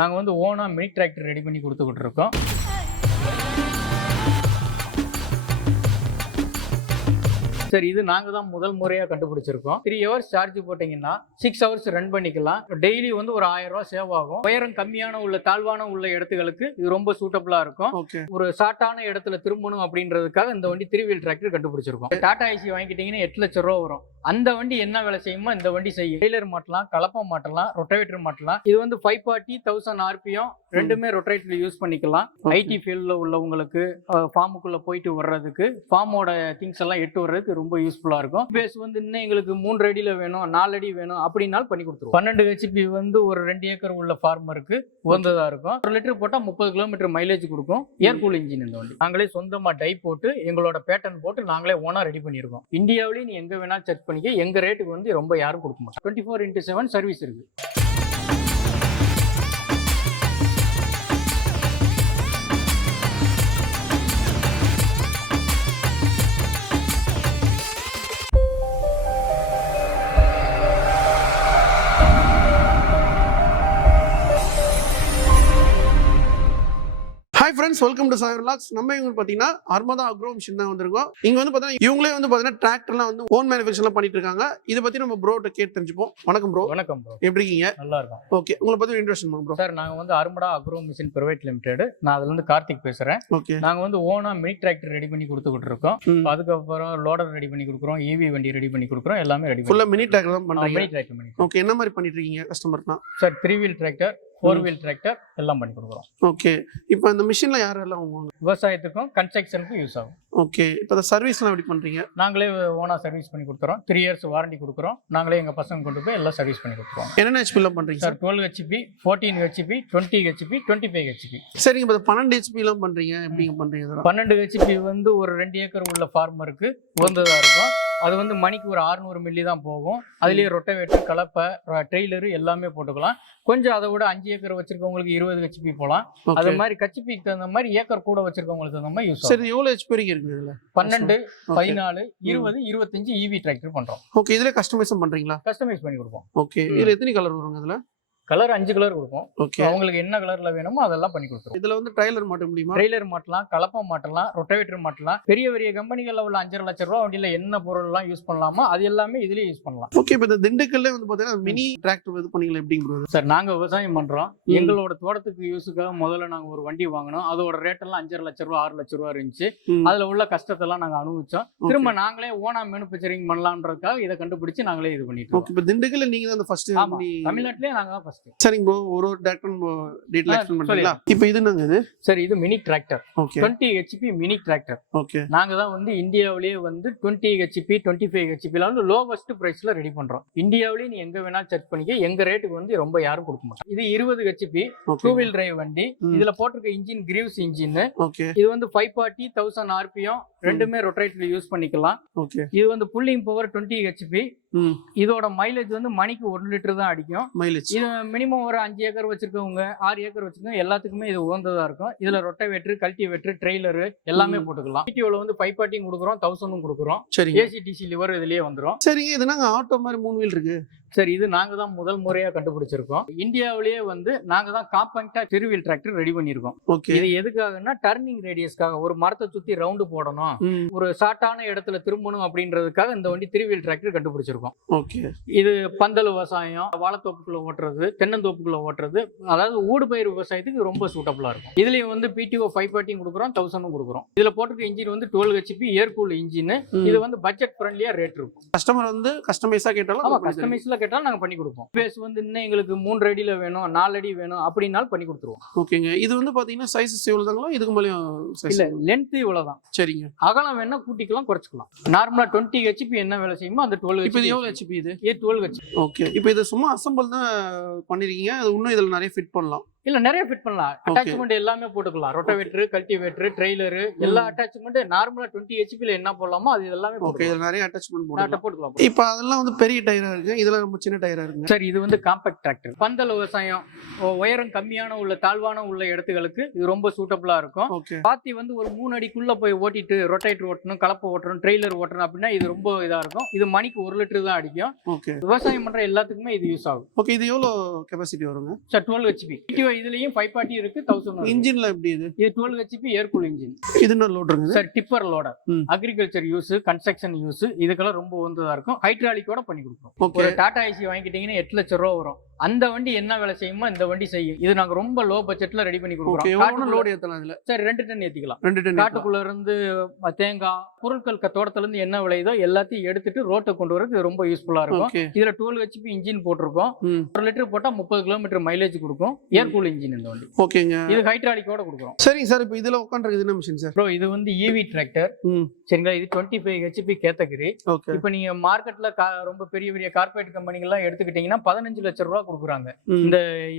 நாங்கள் வந்து ஓனாக மினி டிராக்டர் ரெடி பண்ணி கொடுத்துக்கிட்டு இருக்கோம் சரி இது நாங்கள் தான் முதல் முறையாக கண்டுபிடிச்சிருக்கோம். த்ரீ ஹவர்ஸ் சார்ஜ் போட்டிங்கன்னா சிக்ஸ் ஹவர்ஸ் ரன் பண்ணிக்கலாம். டெய்லி வந்து ஒரு ஆயிரம் ரூபாய் சேவ் ஆகும். உயரம் கம்மியான உள்ள தாழ்வான உள்ள இடத்துகளுக்கு இது ரொம்ப சூட்டபுளாக இருக்கும். ஒரு ஷார்ட்டான இடத்துல திரும்பணும் அப்படின்றதுக்காக இந்த வண்டி த்ரீ வீல் டிராக்டர் கண்டுபிடிச்சிருக்கோம். டாடா ஐசி வாங்கிட்டீங்கன்னா எட்டு லட்சம் ரூபா வரும். அந்த வண்டி என்ன வேலை செய்யுமோ இந்த வண்டி செய்யும். டெய்லர் மாட்டலாம் கலப்பம் மாட்டலாம் ரொட்டவேட்டர் மாட்டலாம். இது வந்து ஃபைவ் ஃபார்ட்டி தௌசண்ட் ஆர்பிஎம் ரெண்டுமே ரொட்டேட்டர்ல யூஸ் பண்ணிக்கலாம். ஐடி ஃபீல்டில் உள்ளவங்களுக்கு ஃபார்முக்குள்ள போயிட்டு வர்றதுக்கு ஃபார்மோட திங்ஸ் எல்லாம் எட்டு வர்றதுக்கு ரொம்ப யூஸ்ஃபுல்லா இருக்கும். பேஸ் வந்து இன்னும் எங்களுக்கு மூன்று அடியில வேணும் நாலு அடி வேணும் அப்படின்னாலும் பண்ணி கொடுத்துருவோம். பன்னெண்டு ஹெச்பி வந்து ஒரு ரெண்டு ஏக்கர் உள்ள ஃபார்மருக்கு உகந்ததா இருக்கும். ஒரு லிட்டர் போட்டால் முப்பது கிலோமீட்டர் மைலேஜ் கொடுக்கும். ஏர் கூல் இன்ஜின் இந்த வண்டி. நாங்களே சொந்தமா டை போட்டு எங்களோட பேட்டர்ன் போட்டு நாங்களே ஓனா ரெடி பண்ணியிருக்கோம் இந்தியாவிலேயே நீ எங்க வேணாலும் செக் பண்ணிக்க எங்க ரேட்டுக்கு வந்து ரொம்ப யாரும் கொடுக்க மாட்டோம் twenty four into seven service இருக்கு. ஃப்ரெண்ட்ஸ் வெல்கம் டு சாகர் லாக்ஸ் நம்ம இவங்க பார்த்தீங்கன்னா அர்மதா அக்ரோ மிஷின் தான் வந்திருக்கோம். இங்க வந்து பார்த்தீங்கன்னா இவங்களே வந்து பார்த்தீங்கன்னா டிராக்டர்லாம் வந்து ஓன் மேனுஃபேக்சர்லாம் பண்ணிட்டு இருக்காங்க. இதை பத்தி நம்ம ப்ரோட்ட கேட்டு தெரிஞ்சுப்போம். வணக்கம் ப்ரோ வணக்கம் ப்ரோ எப்படி இருக்கீங்க? நல்லா இருக்கும். ஓகே உங்களை பத்தி இன்ட்ரெஸ்ட் ப்ரோ சார் நாங்க வந்து அருமடா அக்ரோ மிஷின் பிரைவேட் லிமிடெட் நான் அதுல இருந்து கார்த்திக் பேசுறேன். ஓகே நாங்க வந்து ஓனா மினி டிராக்டர் ரெடி பண்ணி கொடுத்துக்கிட்டு இருக்கோம். அதுக்கப்புறம் லோடர் ரெடி பண்ணி கொடுக்குறோம். ஈவி வண்டி ரெடி பண்ணி கொடுக்குறோம். எல்லாமே ரெடி ஃபுல்லா மினி டிராக்டர் தான் பண்றீங்க? மினி டிராக்டர் பண்ணி ஓகே என்ன மாதிரி பண்ணிட்டு இருக்கீங்க கஸ்டமர்னா sir three wheel tractor four wheel tractor எல்லாம் பண்ணி கொடுக்குறோம். ஓகே இப்போ இந்த மிஷின்ல யாரெல்லாம் வாங்குவாங்க? விவசாயத்துக்கும் கன்ஸ்ட்ரக்ஷனுக்கும் யூஸ் ஆகும். ஓகே இப்போ இந்த சர்வீஸ்லாம் எப்படி பண்றீங்க? நாங்களே ஓனா சர்வீஸ் பண்ணி கொடுத்துறோம் த்ரீ இயர்ஸ் வாரண்டி கொடுக்குறோம். நாங்களே எங்க பசங்க கொண்டு போய் எல்லாம் சர்வீஸ் பண்ணி கொடுத்துருவோம். என்னென்ன ஹெச்பிலாம் பண்றீங்க sir twelve HP fourteen HP twenty HP twenty five HP சரிங்க இப்போ பன்னெண்டு ஹெச்பிலாம் பண்றீங்க. எப்படிங்க இதெல்லாம்? பன்னெண்டு ஹெச்பி வந்து ஒரு ரெண்டு ஏக்கர் உள்ள ஃபார்மருக்கு உகந்ததா இருக்கும். அது வந்து மணிக்கு ஒரு 600 மில்லி தான் போகும். அதுலயே ரொட்டவேட்டர் கலப்பை ட்ரெய்லரு எல்லாமே போட்டுக்கலாம். கொஞ்சம் அதை விட அஞ்சு ஏக்கர் வச்சிருக்கவங்களுக்கு இருபது ஹெச்பி போகலாம் அது மாதிரி கச்சிபிக்கு தகுந்த மாதிரி ஏக்கர் கூட வச்சிருக்கவங்களுக்கு தகுந்த மாதிரி யூஸ் சரி எவ்வளவு ஹெச்பி வரைக்கும் இருக்குது இதுல? பன்னெண்டு. பதினாலு இருபது இருபத்தஞ்சு இவி டிராக்டர் பண்றோம். ஓகே இதுல கஸ்டமைஸும் பண்றீங்களா? கஸ்டமைஸ் பண்ணி கொடுப்போம். ஓகே. இதுல எத்தனை கலர் வருங்க இதுல? கலர் அஞ்சு கலர் கொடுப்போம். ஓகே அவங்களுக்கு என்ன கலர்ல வேணுமோ அதெல்லாம் பண்ணி கொடுத்துருவோம். இதுல வந்து ட்ரைலர் மாட்ட முடியுமா? ட்ரெய்லர் மாட்டலாம் கலப்பம் மாட்டலாம் ரொட்டவேட்டர் மாட்டலாம். பெரிய பெரிய கம்பெனிகள்ல உள்ள அஞ்சரை லட்சம் ரூபா வண்டியில என்ன பொருள் எல்லாம் யூஸ் பண்ணலாமோ அது எல்லாமே இதுலயே யூஸ் பண்ணலாம். ஓகே இப்போ இந்த திண்டுக்கல்ல வந்து பாத்தீங்கன்னா மினி டிராக்டர் இது பண்ணீங்களா எப்படிங்க? சார் நாங்க விவசாயம் பண்றோம். எங்களோட தோட்டத்துக்கு யூஸுக்காக முதல்ல நாங்க ஒரு வண்டி வாங்கினோம். அதோட ரேட் எல்லாம் அஞ்சரை லட்ச ரூபா ஆறு லட்ச ரூபா இருந்துச்சு. அதுல உள்ள கஷ்டத்தெல்லாம் நாங்க அனுபவிச்சோம். திரும்ப நாங்களே ஓனா மேனுஃபேக்சரிங் பண்ணலான்றதுக்காக இதை கண்டுபிடிச்சு நாங்களே இது பண்ணிட்டு ஓகே இப்போ திண்டுக்கல்ல நீங்க தான் ஃபர்ஸ்ட் ஆமா. தமிழ்நாட்டிலே நாங்க தான் சரிங்க ப்ரோ ஒரு ஒரு டிராக்டர் டீடைல் ஆ, எக்ஸ்பிளைன் பண்றீங்களா? இப்போ இது என்னங்க இது? சரி இது mini tractor okay twenty HP mini tractor okay நாங்க தான் வந்து இந்தியாவிலேயே வந்து டுவெண்ட்டி ஹெச்பி டுவெண்ட்டி ஃபைவ் ஹெச்பில வந்து லோவஸ்ட் பிரைஸ்ல ரெடி பண்றோம். இந்தியாவிலேயே நீ எங்க வேணாலும் செக் பண்ணிக்க. எங்க ரேட்டுக்கு வந்து ரொம்ப யாரும் கொடுக்க மாட்டோம் இது இருபது ஹெச்பி டூ வீல் டிரைவ் வண்டி. இதுல போட்டிருக்க இன்ஜின் கிரீவ்ஸ் இன்ஜின் இது வந்து ஃபைவ் ஃபார்ட்டி தௌசண்ட் ஆர்பிஎம் ரெண்டுமே ரொட்டேட்ல யூஸ் பண்ணிக்கலாம். இது வந்து புல்லிங் பவர் டுவெண்ட்டி ஹெச்பி இதோட மைலேஜ் வந்து மணிக்கு ஒரு லிட்டர் தான் அடிக்கும். மைலேஜ் இது மினிமம் ஒரு அஞ்சு ஏக்கர் வச்சிருக்கவங்க ஆறு ஏக்கர் வச்சிருக்கவங்க எல்லாத்துக்குமே இது உகந்ததா இருக்கும். இதுல ரொட்டவேட்டர் கல்டிவேட்டர் ட்ரெய்லர் எல்லாமே. போட்டுக்கலாம். பிடிஓல வந்து ஃபார்ட்டியும் கொடுக்குறோம் தௌசண்டும் கொடுக்குறோம். சரிங்க. ஏசிடிசி லிவர் இதுலயே வந்துரும். சரிங்க இது நாங்க ஆட்டோ மாதிரி மூணு வீல் இருக்கு? சரி இது நாங்க தான் முதல் முறையா கண்டுபிடிச்சிருக்கோம். இந்தியாவிலேயே வந்து நாங்க தான் காம்பேக்டா திருவில் டிராக்டர் ரெடி பண்ணியிருக்கோம். ஓகே. இது எதுக்காகன்னா டர்னிங் ரேடியஸ்க்காக ஒரு மரத்தை சுத்தி ரவுண்டு போடணும். ஒரு ஷார்ட்டான இடத்துல திரும்பணும் அப்படின்றதுக்காக இந்த வண்டி திருவில் டிராக்டர் கண்டுபிடிச்சிருக்கோம். ஓகே. இது பந்தல் விவசாயம் வாழைத்தோப்புக்குள்ள ஓட்டுறது தென்னந்தோப்புக்குள்ள ஓட்டுறது அதாவது ஊடுபயிர் விவசாயத்துக்கு ரொம்ப சூட்டபுளா இருக்கும். இதுலயும் வந்து பிடிஓ ஃபைவ் ஃபார்ட்டியும் கொடுக்குறோம் தௌசண்டும் கொடுக்குறோம். இதுல போட்டிருக்க இன்ஜின் வந்து டுவெல் ஹெச்பி ஏர்கூல் இன்ஜின் இது வந்து பட்ஜெட் ஃப்ரெண்ட்லியா ரேட் இருக்கும். கஸ்டமர் வந்து கஸ்டமைஸா கேட்டாலும். கஸ்டமைஸ்ல கேட்டாலும் நாங்க பண்ணி கொடுப்போம். பேஸ் வந்து இன்னும் எங்களுக்கு மூன்று அடியில வேணும் நாலு அடி வேணும் அப்படின்னாலும் பண்ணி கொடுத்துருவோம். ஓகேங்க. இது வந்து பாத்தீங்கன்னா சைஸஸ் எவ்வளவு தாங்களோ இதுக்கு மேலயும் இல்ல லென்த் இவ்வளவுதான். சரிங்க. அகலம் வேணா கூட்டிக்கலாம் குறைச்சிக்கலாம். நார்மலா டுவெண்ட்டி ஹெச்பி என்ன வேலை செய்யுமோ அந்த டுவெல் இப்போ இது எவ்வளவு ஹெச்பி இது? இது டுவெல் ஹெச்பி ஓகே இப்போ இது சும்மா அசம்பிள் தான் பண்ணிருக்கீங்க. அது இன்னும் இதுல நிறைய ஃபிட் பண்ணலாம். இல்ல நிறைய ஃபிட் பண்ணலாம். அட்டாச்மெண்ட் எல்லாமே போட்டுக்கலாம். ரொட்டவேட்டர் கல்டிவேட்டர் ட்ரெய்லர் எல்லா அட்டாச்மெண்ட் நார்மலா டுவெண்ட்டி ஹெச்பில என்ன போடலாமோ அது எல்லாமே ஓகே இதுல நிறைய அட்டாச்மெண்ட் போடலாம் போட்டுக்கலாம். இப்போ அதெல்லாம் வந்து பெரிய டயரா இருக்கு. இதுல ரொம்ப சின்ன டயரா இருக்குங்க. சரி இது வந்து காம்பேக்ட் டிராக்டர் பந்தல் விவசாயம் உயரம் கம்மியான உள்ள தாழ்வான உள்ள இடத்துகளுக்கு இது ரொம்ப சூட்டபுளா இருக்கும். பாத்தி வந்து ஒரு மூணு அடிக்குள்ள போய் ஓட்டிட்டு ரொட்டேட்டர் ஓட்டணும் கலப்பை ஓட்டணும் ட்ரெய்லர் ஓட்டணும் அப்படின்னா இது ரொம்ப இதா இருக்கும். இது மணிக்கு ஒரு லிட்டர் தான் அடிக்கும். விவசாயம் பண்ற எல்லாத்துக்குமே இது யூஸ் ஆகும். ஓகே இது எவ்வளோ கெப்பாசிட்டி வருங்க? சார் டுவெல் ஹெச்பி இதுலயும் ஃபைவ் பார்ட்டி இருக்கு தௌசண்ட் இன்ஜின்ல எப்படி இது? இது twelve HP air cool engine இது என்ன லோட் இருக்குது sir tipper loader. Agriculture use construction use இதுக்கெல்லாம் ரொம்ப உந்ததா இருக்கும். ஹைட்ராலிக்கோட பண்ணி கொடுப்போம் ஓகே ஒரு டாடா ஐசி வாங்கிட்டீங்கன்னா எட்டு லட்சம் ரூபா வரும். அந்த வண்டி என்ன வேலை செய்யுமோ இந்த வண்டி செய்யும். இது நாங்க ரொம்ப லோ பட்ஜெட்ல ரெடி பண்ணி கொடுக்குறோம். லோடு ஏற்றலாம் இதுல. சார் ரெண்டு டன் ஏத்திக்கலாம். ரெண்டு டன் காட்டுக்குள்ள இருந்து தேங்காய் பொருட்கள் தோட்டத்துல இருந்து என்ன விளையுதோ எல்லாத்தையும் எடுத்துட்டு ரோட்டை கொண்டு வரது ரொம்ப யூஸ்ஃபுல்லா இருக்கும். இதுல டுவெல் ஹெச்பி இன்ஜின் போட்டிருக்கோம். ஒரு லிட்டர் போட்டா முப்பது கிலோமீட்டர் மைலேஜ் கொடுக்கும். ஏர் கூல் இன்ஜின் இந்த வண்டி. ஓகேங்க இது ஹைட்ராலிக்கோட கொடுக்குறோம். சரிங்க சார் இப்போ இதுல உட்காந்துருக்கு என்ன மிஷின் சார்? ப்ரோ இது வந்து இவி டிராக்டர் ம். சரிங்களா? இது twenty five HP category okay இப்போ நீங்க மார்க்கெட்ல ரொம்ப பெரிய பெரிய கார்பரேட் கம்பெனிகள்லாம் எடுத்துக்கிட்டீங்கன்னா பதினஞ்சு லட்சம் ரூபா கொடுக்குறாங்க. இந்த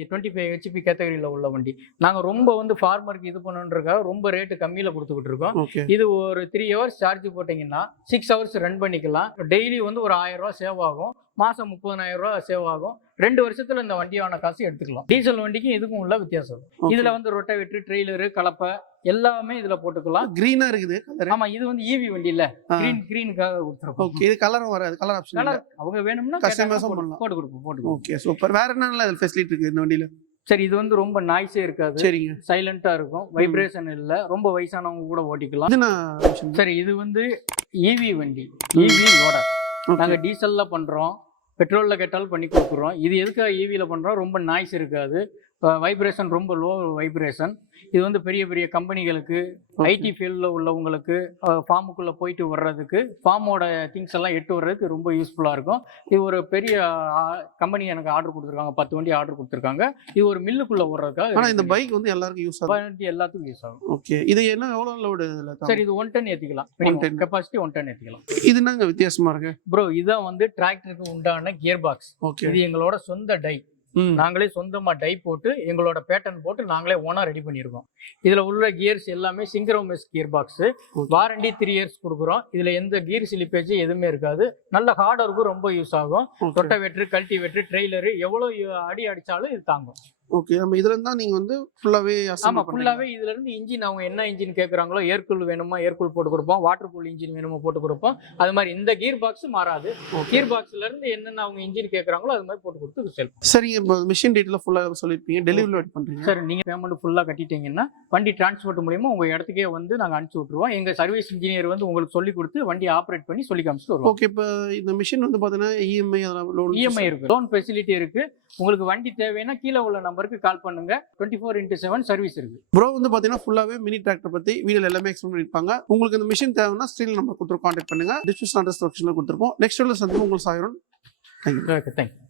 டுவெண்ட்டி ஃபைவ் ஹெச்பி கேட்டகரியில் உள்ள வண்டி. நாங்கள் ரொம்ப வந்து ஃபார்மருக்கு இது பண்ணணுன்றக்காக ரொம்ப ரேட்டு கம்மியில் கொடுத்துக்கிட்டு இருக்கோம். இது ஒரு த்ரீ ஹவர்ஸ் சார்ஜ் போட்டிங்கன்னா சிக்ஸ் ஹவர்ஸ் ரன் பண்ணிக்கலாம். டெய்லி வந்து ஒரு ஆயிரம் ரூபா சேவ் ஆகும். மாதம் முப்பதாயிரம் ரூபா சேவ் ஆகும். ரெண்டு வருஷத்துல இந்த வண்டியான காசு எடுத்துக்கலாம். டீசல் வண்டிக்கும் இதுக்கும் உள்ள வித்தியாசம். இதுல வந்து ரொட்டவேட்டர் ட்ரெய்லரு கலப்பை எல்லாமே இதுல போட்டுக்கலாம். கிரீனா இருக்குது கலர் ஆமா இது வந்து ஈவி வண்டி இல்ல. கிரீன் கிரீனுக்காக கொடுத்துருக்கோம். இது கலரும் வராது கலர் ஆப்ஷன் கலர் அவங்க வேணும்னா போட்டு- பண்ணலாம். போட்டு கொடுப்போம் போட்டு ஓகே சூப்பர் வேற என்னென்ன இதுல ஃபெசிலிட்டி இருக்கு இந்த வண்டியில? சரி இது வந்து ரொம்ப நாய்ஸே இருக்காது. சரிங்க. சைலண்டா இருக்கும். வைப்ரேஷன் இல்ல. ரொம்ப வயசானவங்க கூட ஓட்டிக்கலாம். சரி இது வந்து ஈவி வண்டி. ஈவி லோடர் நாங்க டீசல்ல பண்றோம். பெட்ரோலில் கேட்டாலும் பண்ணி கொடுக்குறோம் இது எதுக்காக ஈவியில் பண்ணுறோம் ரொம்ப நாய்ஸ் இருக்காது. வைப்ரேஷன் ரொம்ப லோ வைப்ரேஷன் இது வந்து பெரிய பெரிய கம்பெனிகளுக்கு ஐடி ஃபீல்டில் உள்ளவங்களுக்கு ஃபார்முக்குள்ளே போயிட்டு வர்றதுக்கு ஃபார்மோட திங்ஸ் எல்லாம் எட்டு வர்றதுக்கு ரொம்ப யூஸ்ஃபுல்லாக இருக்கும். இது ஒரு பெரிய கம்பெனி எனக்கு ஆர்டர் கொடுத்துருக்காங்க. பத்து வண்டி ஆர்டர் கொடுத்துருக்காங்க. இது ஒரு மில்லுக்குள்ளே ஓடுறதுக்காக ஆனா இந்த பைக் வந்து எல்லாருக்கும் யூஸ் ஆகும் வண்டி எல்லாத்துக்கும் யூஸ் ஆகும் ஓகே இது என்ன எவ்வளவு லோடு? சரி இது ஒன் டன் ஏற்றிக்கலாம் 110. கெப்பாசிட்டி ஒன் டன் ஏற்றிக்கலாம் இது என்னங்க வித்தியாசமா இருக்கு? ப்ரோ இதான் வந்து டிராக்டருக்கு உண்டான கியர் பாக்ஸ் ஓகே இது எங்களோட சொந்த டை. நாங்களே சொந்தமா டை போட்டு எங்களோட பேட்டர்ன் போட்டு நாங்களே ஓனா ரெடி பண்ணியிருக்கோம். இதுல உள்ள கியர்ஸ் எல்லாமே synchromesh gear box. Warranty three years கொடுக்குறோம். இதுல எந்த கியர் ஸ்லிப்பேஜ் எதுவுமே இருக்காது. நல்ல ஹார்ட் ஒர்க்கும் ரொம்ப யூஸ் ஆகும். ஓகே ரொட்டவேட்டர் கல்டிவேட்டர் ட்ரெய்லர் எவ்வளவு அடி அடிச்சாலும் இது தாங்கும். ஓகே. நம்ம இதுல இருந்தா நீங்க வந்து ஃபுல்லாவே ஆமா ஃபுல்லாவே இதுல இருந்து இன்ஜின் அவங்க என்ன இன்ஜின் கேக்குறாங்களோ ஏர்கூல் வேணுமா ஏர்கூல் போட்டு கொடுப்போம். வாட்டர் கூல் இன்ஜின் வேணுமா போட்டு கொடுப்போம். அது மாதிரி இந்த கியர் பாக்ஸ் மாறாது கியர் பாக்ஸ்ல இருந்து என்னென்ன அவங்க இன்ஜின் கேக்குறாங்களோ அது மாதிரி போட்டு கொடுத்து செல் சரிங்க. இப்போ மிஷின் டீட்டெயில் ஃபுல்லா சொல்லிருப்பீங்க டெலிவரி வெயிட் பண்றீங்க. சார் நீங்க பேமெண்ட் ஃபுல்லா கட்டிட்டீங்கன்னா வண்டி டிரான்ஸ்போர்ட் மூலியமா உங்க இடத்துக்கே வந்து நாங்க அனுப்பிச்சு விட்டுருவோம். எங்க சர்வீஸ் இன்ஜினியர் வந்து உங்களுக்கு சொல்லி கொடுத்து வண்டி ஆப்ரேட் பண்ணி சொல்லி காமிச்சிட்டு வருவோம் ஓகே. இப்போ இந்த மிஷின் வந்து பாத்தீங்கன்னா E இஎம்ஐ லோன் இஎம்ஐ இருக்கு. லோன் ஃபெசிலிட்டி இருக்கு. உங்களுக்கு வண்டி தேவைன்னா கீழே உள்ள நம்பருக்கு கால் பண்ணுங்க. Twenty four into seven service இருக்கு. ப்ரோ வந்து பாத்தீங்கன்னா ஃபுல்லாவே மினி டிராக்டர் பத்தி வீடியோல எல்லாமே எக்ஸ்பிளைன் பண்ணிருப்பாங்க. உங்களுக்கு இந்த மிஷின் தேவைன்னா ஸ்க்ரீன் நம்பர் கொடுத்துரு கான்டாக்ட் பண்ணுங்க. டிஸ்கிரிப்ஷன் அட்ரஸ் கொடுத்துருப்போம். நெக்ஸ்ட் உள்ள சந்திப்பு உங்களுக்கு சாயிரும் ஓகே தேங்க்யூ